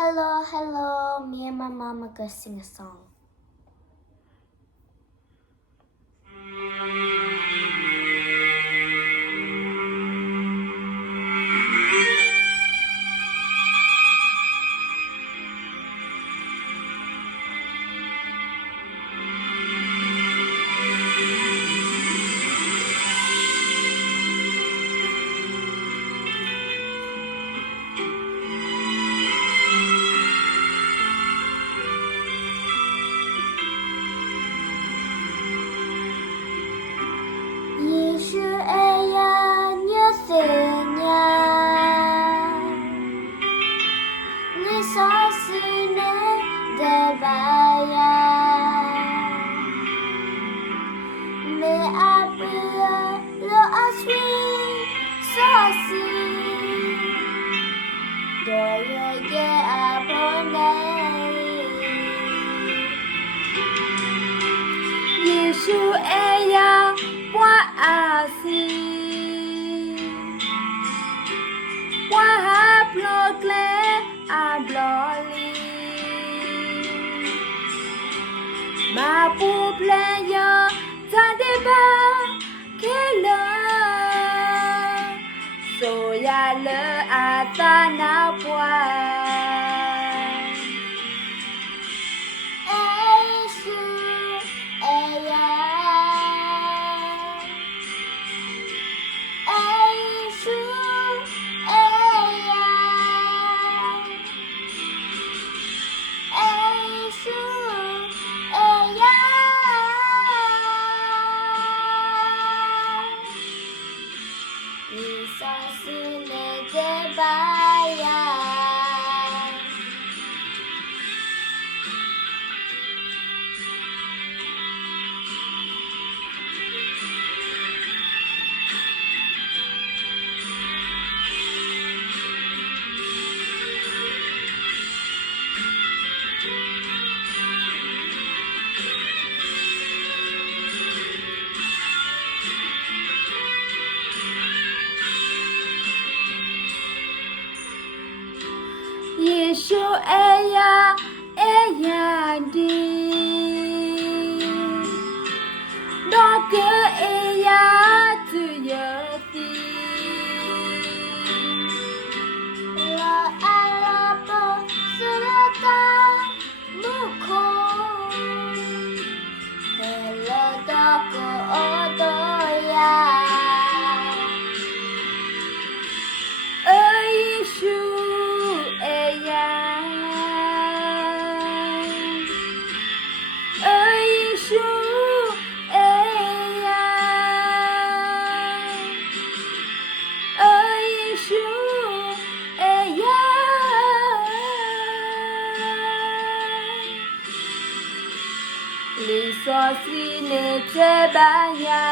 Hello, hello, me and my mama go sing a song. Yeshuaya Wa'asi Wa'haplokle Abloli Mapupleyo Tadeba Kela Soya le Atana Yeshuaya Eyandi Doke Eya Tuyoti La Arapo Surata Muko Hello Doko Odoya Yeshu Eya Yeshu Eya Yeshu Eya Lisosi Netebaya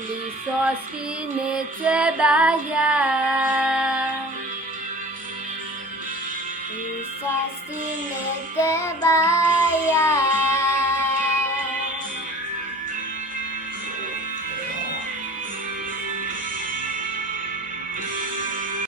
Lisosi Netebaya Lisosi Netebaya